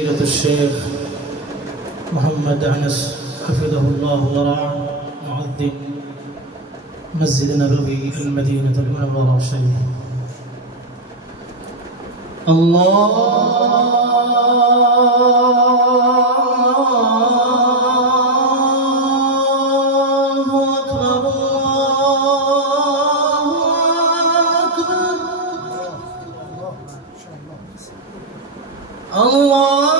فضيلة الشيخ محمد أنس حفظه الله ورعاه معظم مسجد نبوي المدينة المنورة الشريف. الله أكبر الله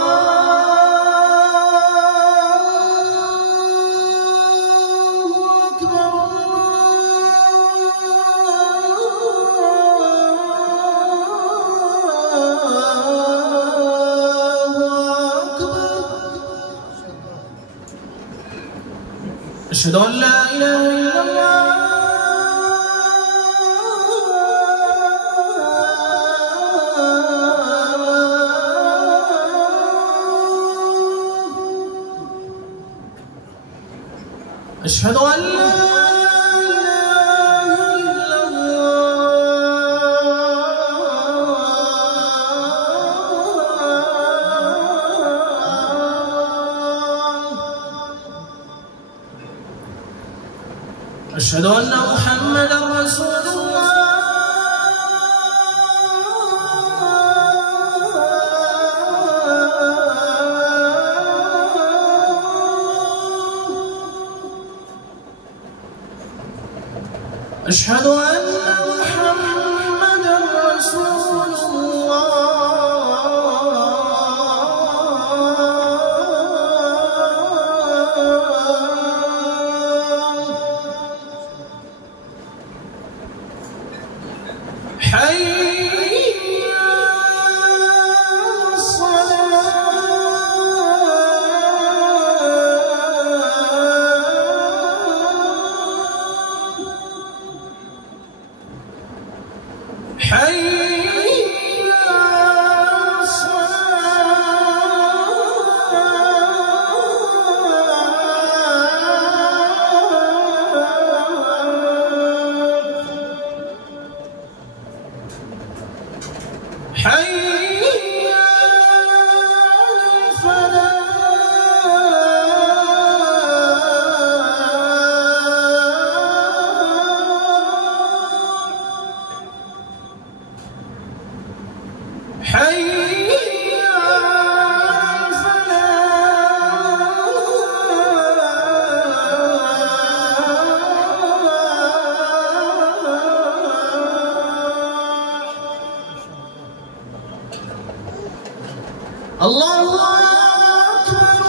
أشهد أن لا إله إلا الله أشهد أن لا إله إلا الله أشهد أن محمدًا رسول الله أشهد أن محمدًا رسول حي على الصلاة حي على حي على الفلاح حي على الفلاح الله أكبر